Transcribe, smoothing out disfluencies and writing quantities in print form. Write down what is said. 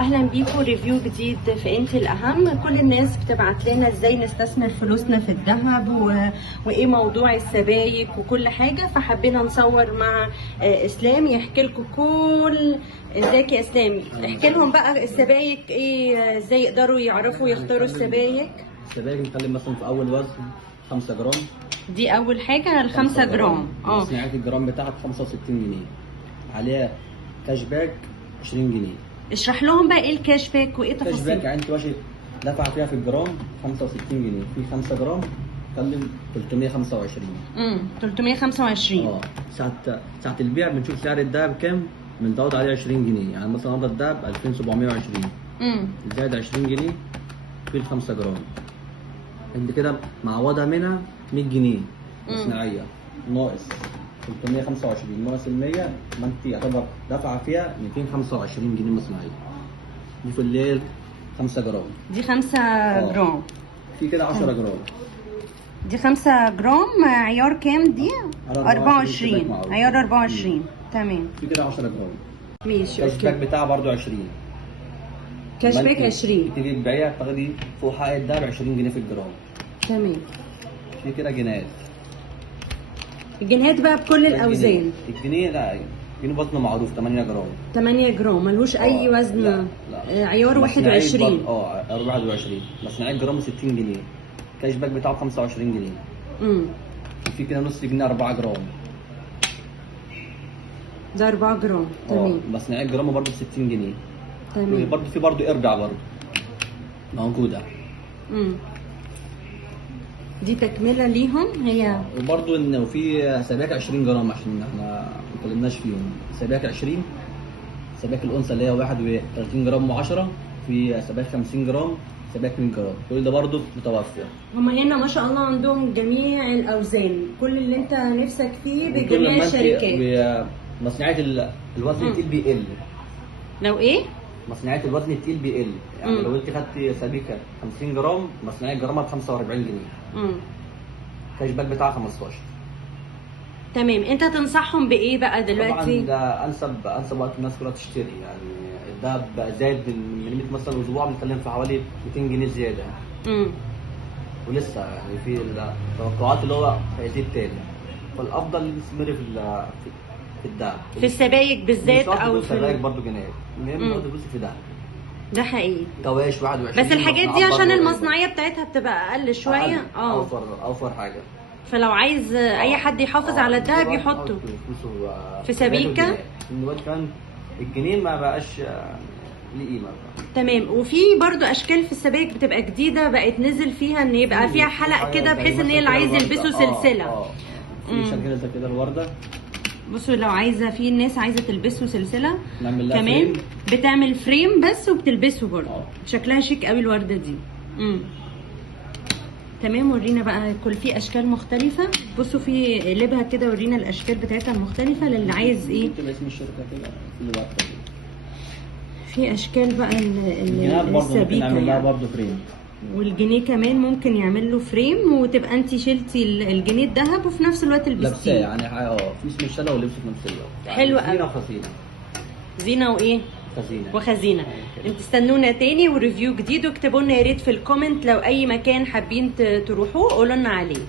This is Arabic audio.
اهلا بيكم ريفيو جديد في انت الاهم. كل الناس بتبعت لنا ازاي نستثمر فلوسنا في الذهب وايه موضوع السبائك وكل حاجه، فحبينا نصور مع اسلام يحكي لكم كل. ازيك يا اسلام؟ احكي لهم بقى السبائك ايه، ازاي يقدروا يعرفوا يختاروا السبائك. السبائك نتكلم مثلا في اول وزن 5 جرام. دي اول حاجه ال 5 جرام. صناعه الجرام بتاعها ب 65 جنيه، عليها كاش باك 20 جنيه. اشرح لهم بقى ايه الكاش باك وايه كاش باك تفاصيل. يعني انت واخد دفع فيها في الجرام 65 جنيه، في 5 جرام تكلم 325. 325. ساعة البيع بنشوف سعر الدهب كام، بنزود عليه 20 جنيه. يعني مثلا النهارده الدهب 2720، زائد 20 جنيه في ال 5 جرام. انت كده معوضها منها 100 جنيه صناعيه، ناقص 325 ناقص ال 100، ما انت يعتبر دافعه فيها 225 جنيه مصنعيه. دي في الليل 5 جرام. دي 5 جرام. في كده 10 جرام. دي 5 جرام عيار كام دي؟ 24. عيار 24. تمام. في كده 10 جرام. ماشي. الكاش باك بتاعها برضو 20. كاش باك 20. تيجي تبيعها تاخدي فوق حق الدهب 20 جنيه في الجرام. تمام. في كده جنيهات. الجنيهات بقى بكل الاوزان. الجنيه لا، جنيه وزنه معروف 8 جرام. 8 جرام ملهوش اي وزن. لا. عيار 21. عيار 21. مصنعيه جرام 60 جنيه. كاش باك بتاعه 25 جنيه. في كده نص جنيه 4 جرام. ده 4 جرام. تمام. مصنعيه جرام برضه ب 60 جنيه. تمام. برضه في برضه ارجع برضه موجوده. دي تكمله ليهم هي. وبرضه ان في سبائك 20 جرام عشان احنا ما اتكلمناش فيهم. سبائك 20، سبائك الانثى اللي هي 31 جرام و10، في سبائك 50 جرام، سبائك 100 جرام، كل ده برضه متوفر. هما هنا ما شاء الله عندهم جميع الاوزان، كل اللي انت نفسك فيه بجميع الشركات. مصنعيه الوزن التقيل بيقل. لو ايه؟ مصنعيه الوزن التقيل بيقل، يعني لو انت خدت سبيكه 50 جرام مصنعيه جرامها ب 45 جنيه. كاش باك بتاعها 15. تمام. انت تنصحهم بايه بقى دلوقتي؟ طبعا ده انسب وقت الناس كلها تشتري. يعني الدهب بقى زاد من قيمه مثلا اسبوع، بنتكلم في حوالي 200 جنيه زياده. ولسه يعني في التوقعات اللي هو هيزيد تاني، فالافضل نستمر في الدهب، في السبائك بالذات او في السبائك برضه جنيه. المهم برضه في دهب. ده حقيقي. كواش 21. بس الحاجات دي عشان المصنعيه بتاعتها بتبقى اقل شويه. اوفر حاجه. فلو عايز اي حد يحافظ على الدهب يحطه في سبيكه. دلوقتي كمان الجنيه ما بقاش ليه قيمه. تمام. وفي برضو اشكال في السبائك بتبقى جديده بقت نزل فيها ان يبقى فيها حلق كده، بحيث ان هي اللي عايز يلبسوا سلسله. في شكل زي كده الورده. بصوا لو عايزه، في الناس عايزه تلبسه سلسله نعمل لها كمان فريم. بتعمل فريم بس وبتلبسه برضو. شكلها شيك قوي الورده دي. تمام. ورينا بقى كل في اشكال مختلفه. بصوا في قلبها كده، ورينا الاشكال بتاعتها المختلفه للي عايز ايه. اسم الشركه كده في الورده. في اشكال بقى السبيكه نعمل لها برضه فريم. والجنيه كمان ممكن يعمل له فريم، وتبقى انت شلتي الجنيه الذهب وفي نفس الوقت لبستيه. لابساه يعني في اسم الشله ولبسه في نفس الوقت. حلو قوي. زينه وخزينه. زينه وايه؟ وخزينه. انت استنونا تاني وريفيو جديد، واكتبوا لنا يا ريت في الكومنت لو اي مكان حابين تروحوه قولوا لنا عليه.